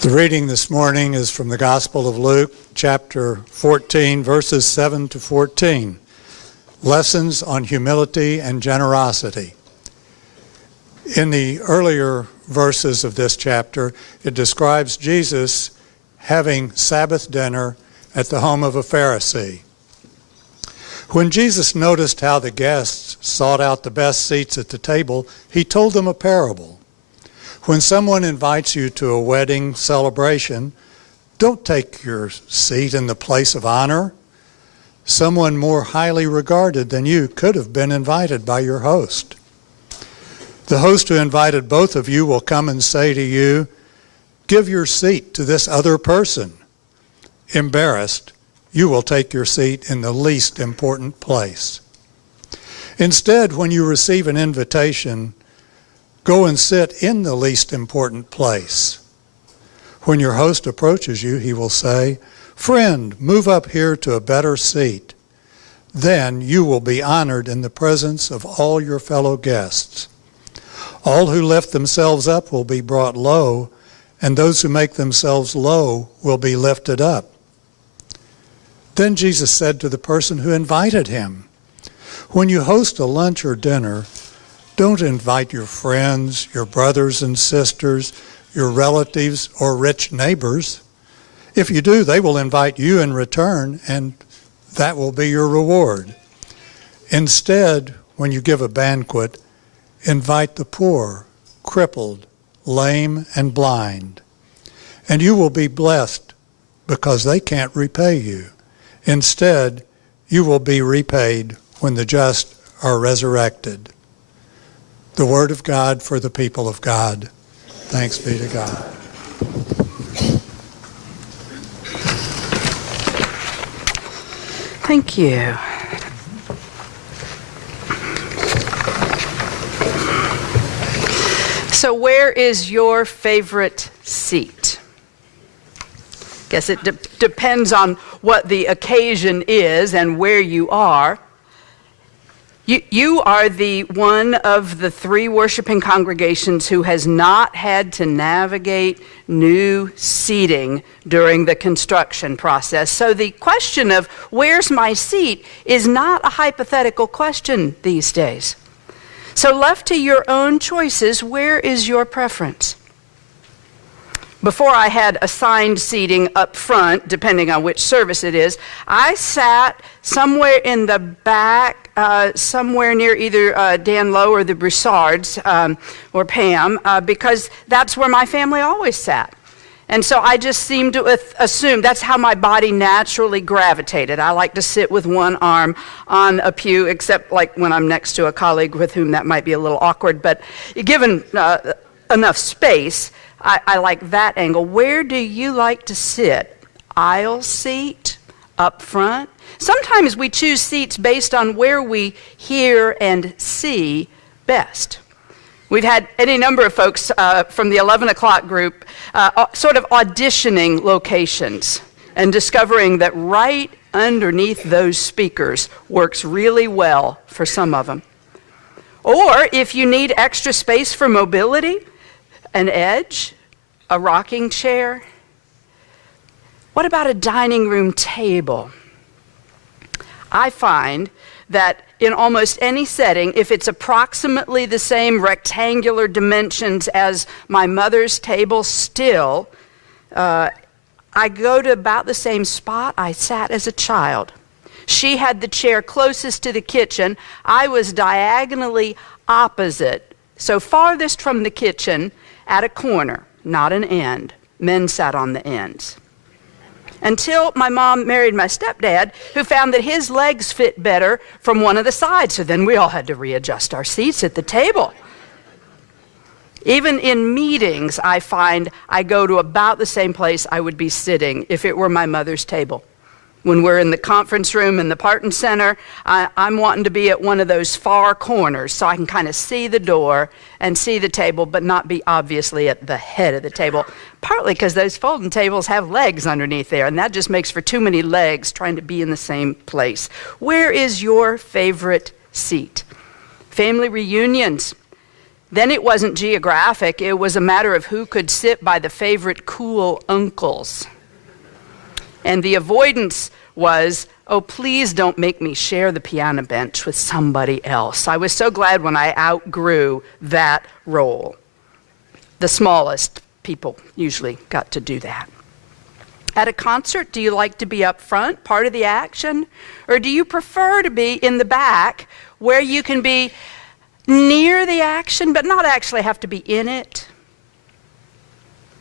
The reading this morning is from the Gospel of Luke, chapter 14, verses 7 to 14. Lessons on humility and generosity. In the earlier verses of this chapter, it describes Jesus having Sabbath dinner at the home of a Pharisee. When Jesus noticed how the guests sought out the best seats at the table, he told them a parable. When someone invites you to a wedding celebration, don't take your seat in the place of honor. Someone more highly regarded than you could have been invited by your host. The host who invited both of you will come and say to you, "Give your seat to this other person." Embarrassed, you will take your seat in the least important place. Instead, when you receive an invitation, go and sit in the least important place. When your host approaches you, he will say, "Friend, move up here to a better seat." Then you will be honored in the presence of all your fellow guests. All who lift themselves up will be brought low, and those who make themselves low will be lifted up. Then Jesus said to the person who invited him, "When you host a lunch or dinner, don't invite your friends, your brothers and sisters, your relatives, or rich neighbors. If you do, they will invite you in return, and that will be your reward. Instead, when you give a banquet, invite the poor, crippled, lame, and blind, and you will be blessed because they can't repay you. Instead, you will be repaid when the just are resurrected." The word of God for the people of God. Thanks be to God. Thank you. So where is your favorite seat? Guess it depends on what the occasion is and where you are. You are the one of the three worshiping congregations who has not had to navigate new seating during the construction process. So the question of where's my seat is not a hypothetical question these days. So left to your own choices, where is your preference? Before I had assigned seating up front, depending on which service it is, I sat somewhere in the back, somewhere near either Dan Lowe or the Broussards, or Pam, because that's where my family always sat. And so I just seemed to assume that's how my body naturally gravitated. I like to sit with one arm on a pew, except like when I'm next to a colleague with whom that might be a little awkward, but given enough space, I like that angle. Where do you like to sit? Aisle seat? Up front? Sometimes we choose seats based on where we hear and see best. We've had any number of folks from the 11 o'clock group sort of auditioning locations and discovering that right underneath those speakers works really well for some of them. Or if you need extra space for mobility, an edge, a rocking chair. What about a dining room table? I find that in almost any setting, if it's approximately the same rectangular dimensions as my mother's table still, I go to about the same spot I sat as a child. She had the chair closest to the kitchen. I was diagonally opposite, so farthest from the kitchen at a corner, not an end. Men sat on the ends. Until my mom married my stepdad, who found that his legs fit better from one of the sides. So then we all had to readjust our seats at the table. Even in meetings, I find I go to about the same place I would be sitting if it were my mother's table. When we're in the conference room in the Parton Center, I'm wanting to be at one of those far corners so I can kind of see the door and see the table, but not be obviously at the head of the table. Partly because those folding tables have legs underneath there, and that just makes for too many legs trying to be in the same place. Where is your favorite seat? Family reunions. Then it wasn't geographic, it was a matter of who could sit by the favorite cool uncles. And the avoidance was, oh, please don't make me share the piano bench with somebody else. I was so glad when I outgrew that role. The smallest people usually got to do that. At a concert, do you like to be up front, part of the action? Or do you prefer to be in the back where you can be near the action but not actually have to be in it?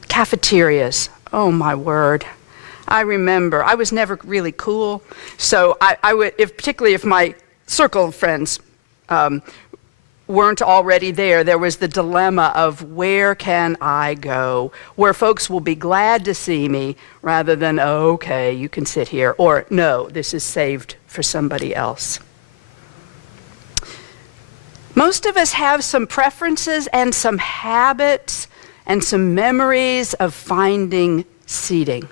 Cafeterias, oh my word. I remember, I was never really cool, so I would, particularly if my circle of friends weren't already there was the dilemma of where can I go, where folks will be glad to see me rather than, oh, okay, you can sit here, or no, this is saved for somebody else. Most of us have some preferences and some habits and some memories of finding seating.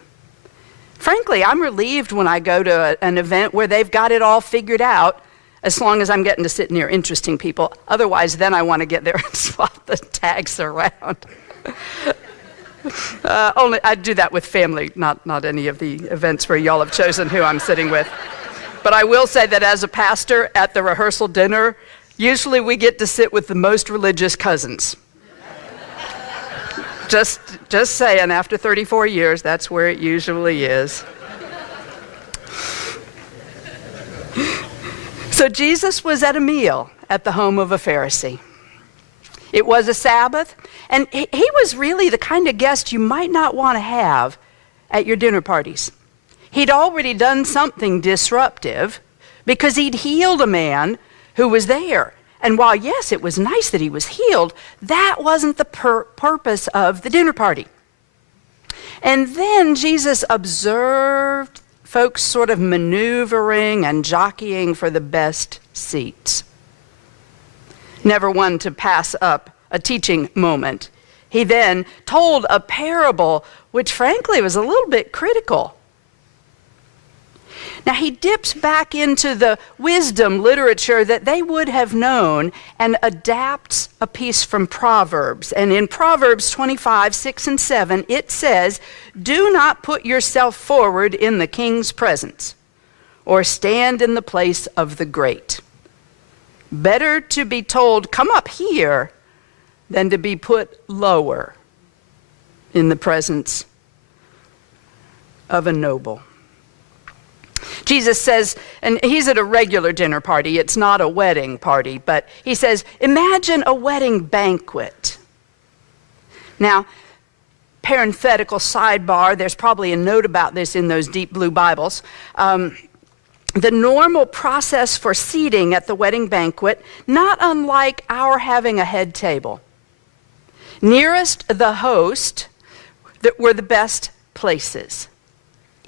Frankly, I'm relieved when I go to an event where they've got it all figured out, as long as I'm getting to sit near interesting people. Otherwise, then I want to get there and swap the tags around. Only I do that with family, not any of the events where y'all have chosen who I'm sitting with. But I will say that as a pastor at the rehearsal dinner, usually we get to sit with the most religious cousins. Just saying, after 34 years, that's where it usually is. So Jesus was at a meal at the home of a Pharisee. It was a Sabbath, and he was really the kind of guest you might not want to have at your dinner parties. He'd already done something disruptive because he'd healed a man who was there. And while, yes, it was nice that he was healed, that wasn't the purpose of the dinner party. And then Jesus observed folks sort of maneuvering and jockeying for the best seats. Never one to pass up a teaching moment. He then told a parable which frankly was a little bit critical. Now he dips back into the wisdom literature that they would have known and adapts a piece from Proverbs. And in Proverbs 25, 6 and 7, it says, "Do not put yourself forward in the king's presence, or stand in the place of the great. Better to be told, 'Come up here,' than to be put lower in the presence of a noble." Jesus says, and he's at a regular dinner party, it's not a wedding party, but he says, imagine a wedding banquet. Now, parenthetical sidebar, there's probably a note about this in those deep blue Bibles. The normal process for seating at the wedding banquet, not unlike our having a head table. Nearest the host that were the best places.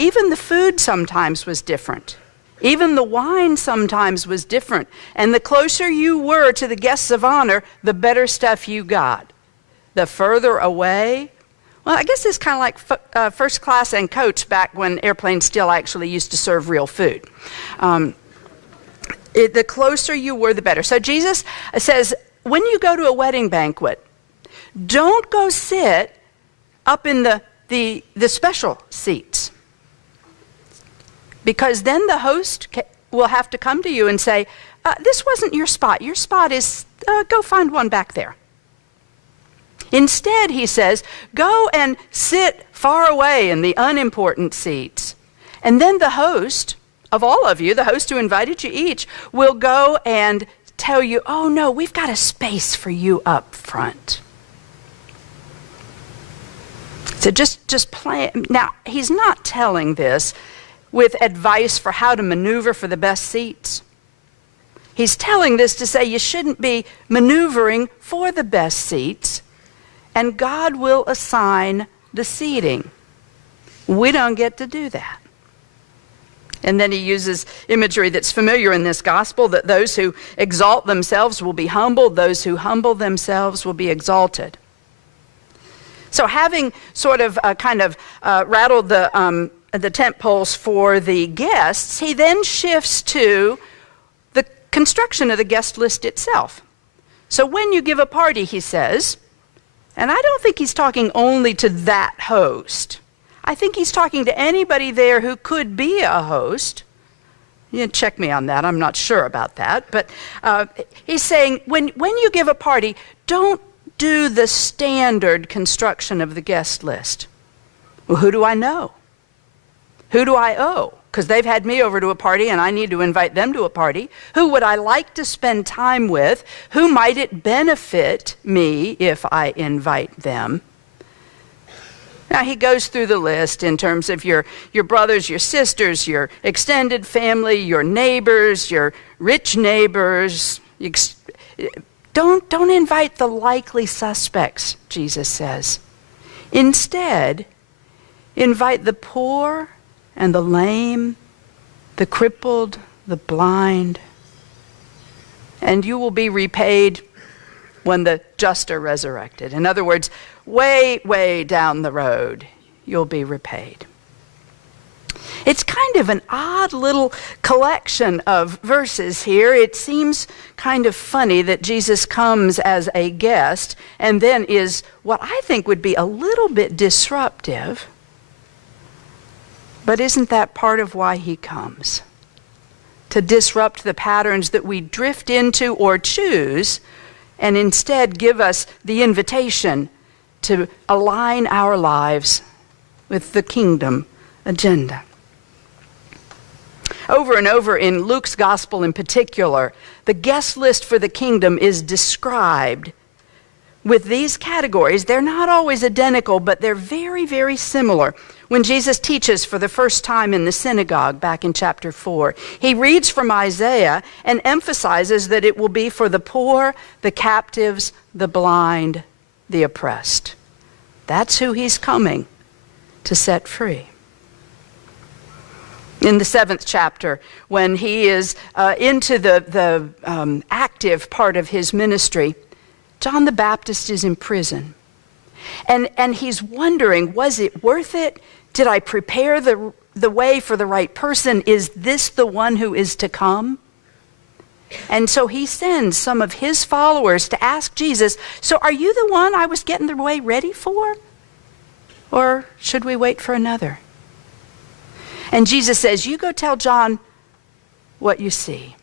Even the food sometimes was different. Even the wine sometimes was different. And the closer you were to the guests of honor, the better stuff you got. The further away, well, I guess it's kind of like first class and coach back when airplanes still actually used to serve real food. The closer you were, the better. So Jesus says, when you go to a wedding banquet, don't go sit up in the special seats. Because then the host will have to come to you and say, this wasn't your spot. Your spot is, go find one back there. Instead, he says, go and sit far away in the unimportant seats. And then the host of all of you, the host who invited you each, will go and tell you, oh no, we've got a space for you up front. So just plan. Now, he's not telling this with advice for how to maneuver for the best seats. He's telling this to say you shouldn't be maneuvering for the best seats, and God will assign the seating. We don't get to do that. And then he uses imagery that's familiar in this gospel, that those who exalt themselves will be humbled, those who humble themselves will be exalted. So having sort of rattled the tent poles for the guests, he then shifts to the construction of the guest list itself. So when you give a party, he says, and I don't think he's talking only to that host. I think he's talking to anybody there who could be a host. You can check me on that. I'm not sure about that. But he's saying when you give a party, don't do the standard construction of the guest list. Well, who do I know? Who do I owe? Because they've had me over to a party and I need to invite them to a party. Who would I like to spend time with? Who might it benefit me if I invite them? Now he goes through the list in terms of your brothers, your sisters, your extended family, your neighbors, your rich neighbors. Don't invite the likely suspects, Jesus says. Instead, invite the poor and the lame, the crippled, the blind, and you will be repaid when the just are resurrected. In other words, way, way down the road, you'll be repaid. It's kind of an odd little collection of verses here. It seems kind of funny that Jesus comes as a guest and then is what I think would be a little bit disruptive. But isn't that part of why he comes? To disrupt the patterns that we drift into or choose, and instead give us the invitation to align our lives with the kingdom agenda. Over and over in Luke's gospel in particular, the guest list for the kingdom is described with these categories. They're not always identical, but they're very, very similar. When Jesus teaches for the first time in the synagogue back in chapter 4, he reads from Isaiah and emphasizes that it will be for the poor, the captives, the blind, the oppressed. That's who he's coming to set free. In the 7th chapter, when he is into the active part of his ministry, John the Baptist is in prison. And he's wondering, was it worth it? Did I prepare the way for the right person? Is this the one who is to come? And so he sends some of his followers to ask Jesus, so are you the one I was getting the way ready for? Or should we wait for another? And Jesus says, you go tell John what you see.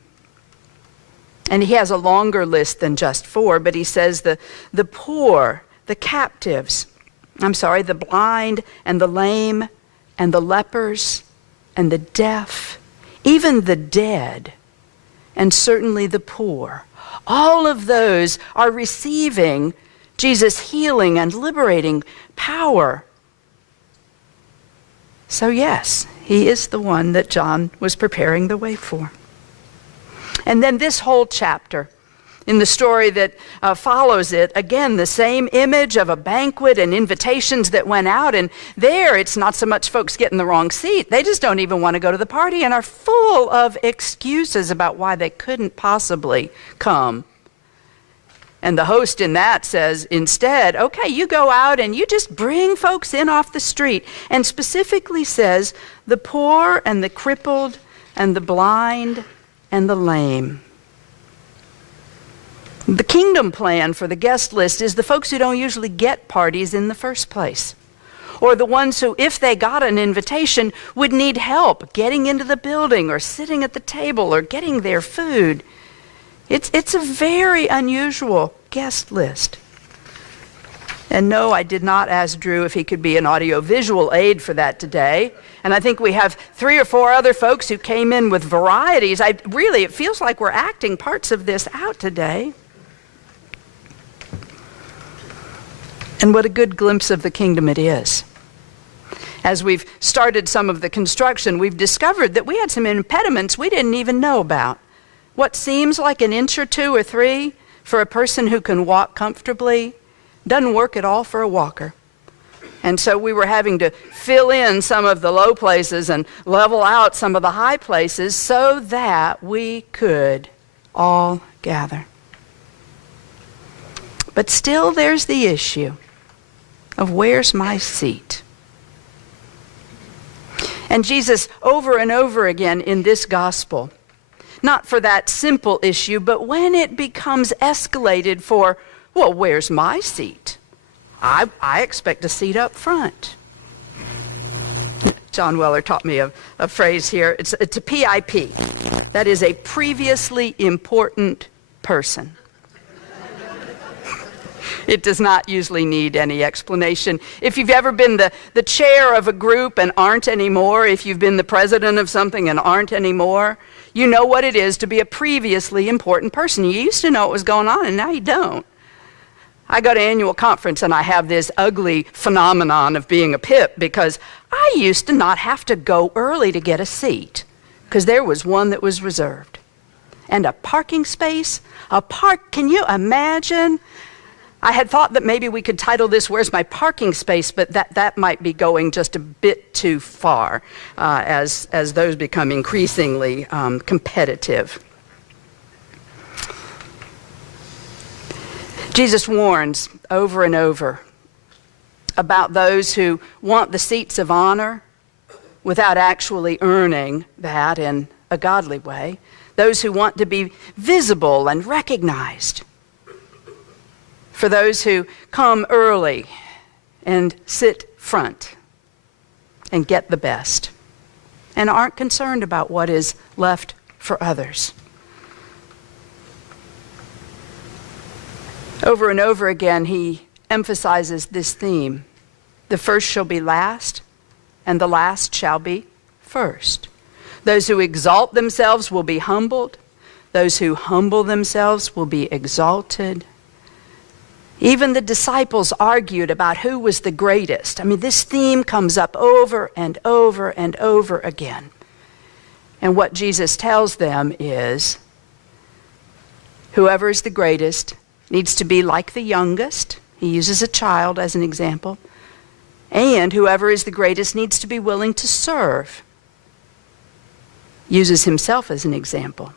And he has a longer list than just 4, but he says the poor, the captives, the blind and the lame and the lepers and the deaf, even the dead, and certainly the poor. All of those are receiving Jesus' healing and liberating power. So yes, he is the one that John was preparing the way for. And then this whole chapter, in the story that follows it, again, the same image of a banquet and invitations that went out. And there, it's not so much folks getting the wrong seat. They just don't even want to go to the party and are full of excuses about why they couldn't possibly come. And the host in that says, instead, okay, you go out and you just bring folks in off the street. And specifically says, the poor and the crippled and the blind and the lame. The kingdom plan for the guest list is the folks who don't usually get parties in the first place. Or the ones who, if they got an invitation, would need help getting into the building or sitting at the table or getting their food. It's a very unusual guest list. And no, I did not ask Drew if he could be an audio-visual aid for that today. And I think we have 3 or 4 other folks who came in with varieties. It feels like we're acting parts of this out today. And what a good glimpse of the kingdom it is. As we've started some of the construction, we've discovered that we had some impediments we didn't even know about. What seems like an inch or 2 or 3 for a person who can walk comfortably doesn't work at all for a walker. And so we were having to fill in some of the low places and level out some of the high places so that we could all gather. But still there's the issue of where's my seat? And Jesus, over and over again in this gospel, not for that simple issue, but when it becomes escalated for, well, where's my seat? I expect a seat up front. John Weller taught me a phrase here. It's a PIP. That is a previously important person. It does not usually need any explanation. If you've ever been the chair of a group and aren't anymore, if you've been the president of something and aren't anymore, you know what it is to be a previously important person. You used to know what was going on, and now you don't. I go to annual conference, and I have this ugly phenomenon of being a pip because I used to not have to go early to get a seat because there was one that was reserved. And a parking space, can you imagine? I had thought that maybe we could title this, Where's My Parking Space? But that might be going just a bit too far as those become increasingly competitive. Jesus warns over and over about those who want the seats of honor without actually earning that in a godly way, those who want to be visible and recognized, for those who come early and sit front and get the best and aren't concerned about what is left for others. Over and over again, he emphasizes this theme. The first shall be last, and the last shall be first. Those who exalt themselves will be humbled. Those who humble themselves will be exalted. Even the disciples argued about who was the greatest. I mean, this theme comes up over and over and over again. And what Jesus tells them is, whoever is the greatest needs to be like the youngest. He uses a child as an example. And whoever is the greatest needs to be willing to serve. Uses himself as an example,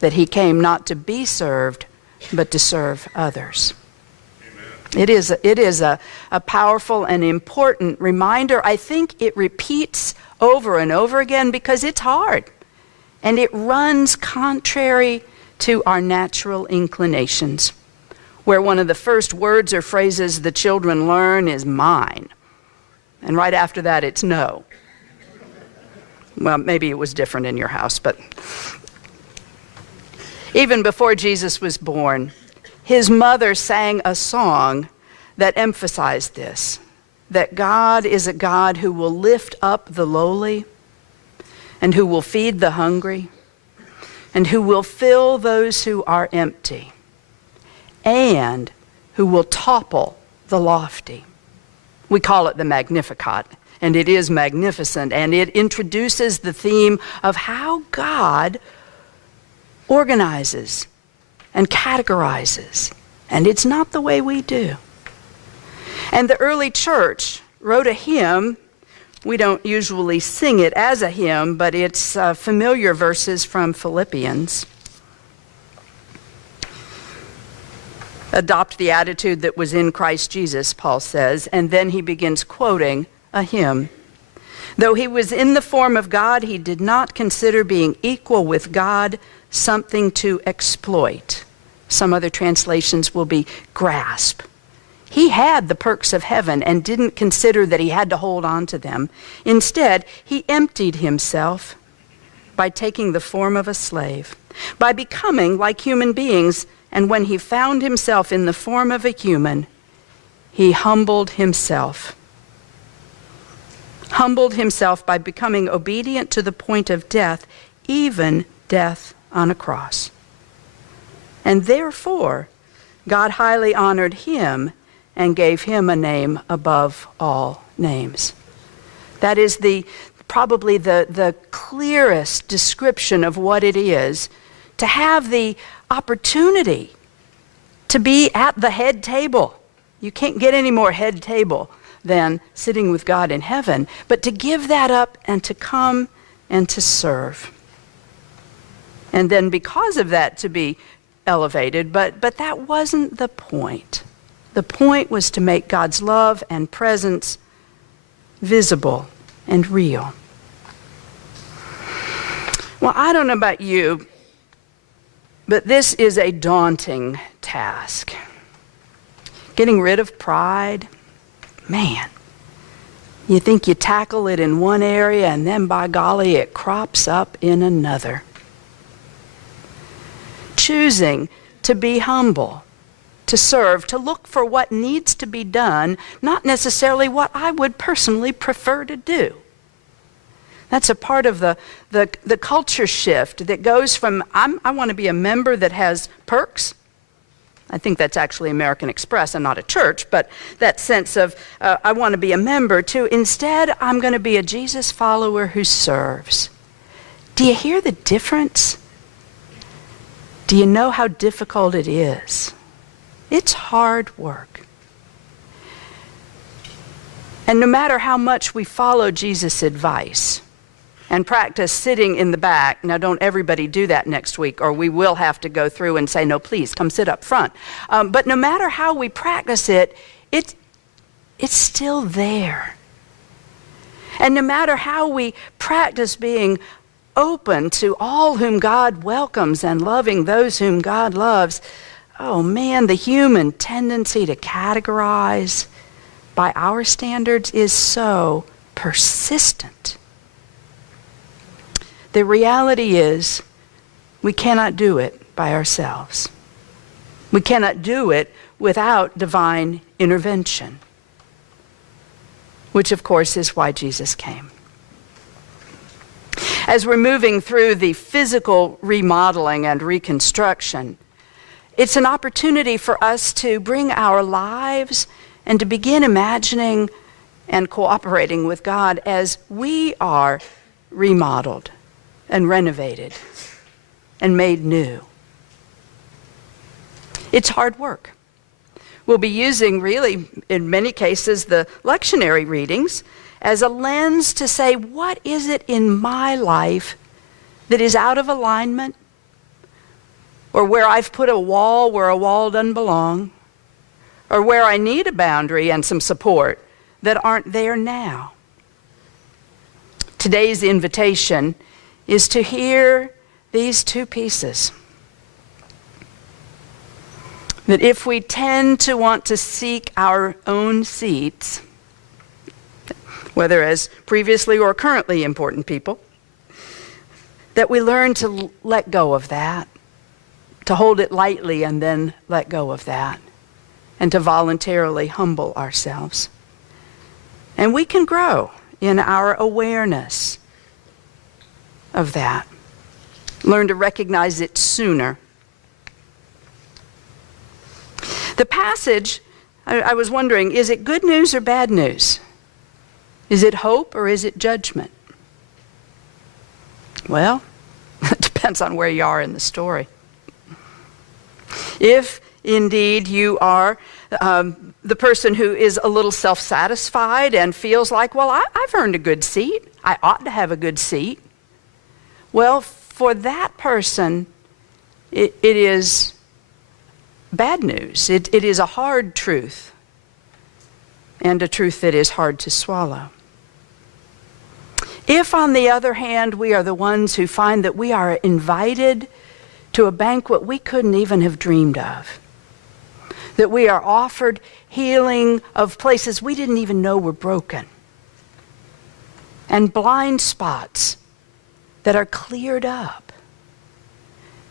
that he came not to be served, but to serve others. It is a powerful and important reminder. I think it repeats over and over again because it's hard. And it runs contrary to our natural inclinations, where one of the first words or phrases the children learn is mine. And right after that, it's no. Well, maybe it was different in your house, but even before Jesus was born, his mother sang a song that emphasized this, that God is a God who will lift up the lowly and who will feed the hungry and who will fill those who are empty and who will topple the lofty. We call it the Magnificat, and it is magnificent, and it introduces the theme of how God organizes and categorizes, and it's not the way we do. And the early church wrote a hymn. We don't usually sing it as a hymn, but it's familiar verses from Philippians. Adopt the attitude that was in Christ Jesus, Paul says, and then he begins quoting a hymn. Though he was in the form of God, he did not consider being equal with God something to exploit. Some other translations will be grasp. He had the perks of heaven and didn't consider that he had to hold on to them. Instead, he emptied himself by taking the form of a slave, by becoming like human beings, and when he found himself in the form of a human, he humbled himself. Humbled himself by becoming obedient to the point of death, even death on a cross. And therefore, God highly honored him and gave him a name above all names. That is probably the clearest description of what it is to have the opportunity to be at the head table. You can't get any more head table than sitting with God in heaven, but to give that up and to come and to serve. And then because of that to be elevated, but that wasn't the point. The point was to make God's love and presence visible and real. Well, I don't know about you, But this is a daunting task. Getting rid of pride, man, you think you tackle it in one area and then by golly it crops up in another. Choosing to be humble, to serve, to look for what needs to be done, not necessarily what I would personally prefer to do. That's a part of the culture shift that goes from I want to be a member that has perks. I think that's actually American Express and not a church, but that sense of I want to be a member to instead I'm going to be a Jesus follower who serves. Do you hear the difference? Do you know how difficult it is? It's hard work. And no matter how much we follow Jesus' advice and practice sitting in the back, now don't everybody do that next week, or we will have to go through and say, no, please, come sit up front. But no matter how we practice it, it's still there. And no matter how we practice being open to all whom God welcomes and loving those whom God loves, oh man, the human tendency to categorize by our standards is so persistent. The reality is we cannot do it by ourselves. We cannot do it without divine intervention, which of course is why Jesus came. As we're moving through the physical remodeling and reconstruction, it's an opportunity for us to bring our lives and to begin imagining and cooperating with God as we are remodeled and renovated and made new. It's hard work. We'll be using, really, in many cases, the lectionary readings as a lens to say, what is it in my life that is out of alignment, or where I've put a wall where a wall doesn't belong, or where I need a boundary and some support that aren't there now. Today's invitation is to hear these two pieces. That if we tend to want to seek our own seats, whether as previously or currently important people, that we learn to let go of that, to hold it lightly and then let go of that, and to voluntarily humble ourselves. And we can grow in our awareness of that. Learn to recognize it sooner. The passage, I was wondering, is it good news or bad news? Is it hope or is it judgment? Well, it depends on where you are in the story. If indeed you are the person who is a little self-satisfied and feels like, well, I've earned a good seat. I ought to have a good seat. Well, for that person, it is bad news. It is a hard truth, and a truth that is hard to swallow. If, on the other hand, we are the ones who find that we are invited to a banquet we couldn't even have dreamed of, that we are offered healing of places we didn't even know were broken, and blind spots that are cleared up,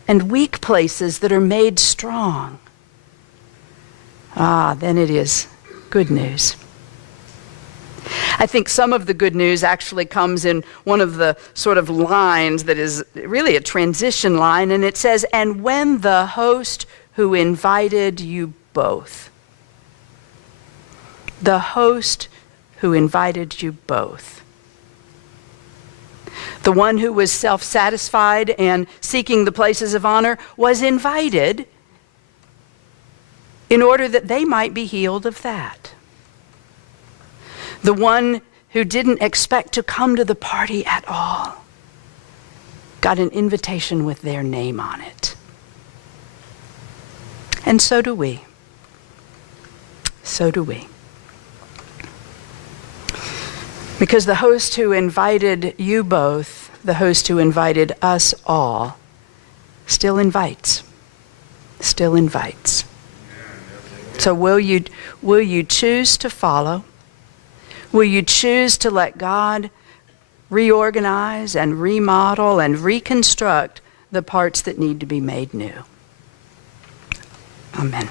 and weak places that are made strong, then it is good news. I think some of the good news actually comes in one of the sort of lines that is really a transition line, and it says, and when the host who invited you both. The host who invited you both. The one who was self-satisfied and seeking the places of honor was invited in order that they might be healed of that. The one who didn't expect to come to the party at all got an invitation with their name on it. And so do we. So do we. Because the host who invited you both, the host who invited us all, still invites. still invites. So will you choose to follow? Will you choose to let God reorganize and remodel and reconstruct the parts that need to be made new? Amen.